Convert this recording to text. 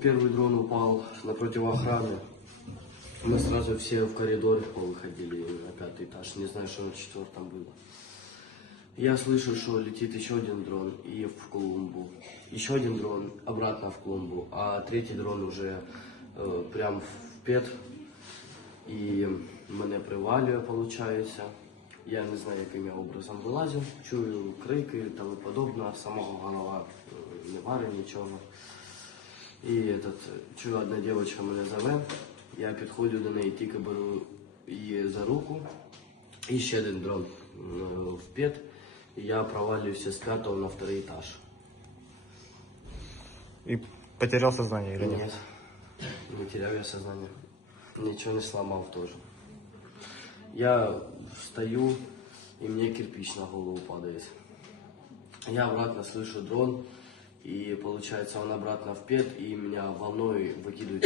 первый дрон упал напротив охраны. Мы сразу все в коридор повыходили на 5-й этаж. Не знаю, что на 4-м было. Я слышу, что летит еще один дрон и в клумбу. Еще один дрон обратно в клумбу. А третий дрон уже прям в пет. І мене привалює, виходить. Я не знаю, яким я образом вилазив. Чую крики і тому подобне. Самого голова не варить нічого. І чую, одна дівчинка мене зове. Я підходжу до неї, тільки беру її за руку. І ще один дрон в пет. І я провалююся з 5-го на 2-й етаж. И потерял сознание или нет? Нет, не терял я сознание. Ничего не сломал тоже. Я встаю, и мне кирпич на голову падает. Я обратно слышу дрон, и получается он обратно в пет, и меня волной выкидывает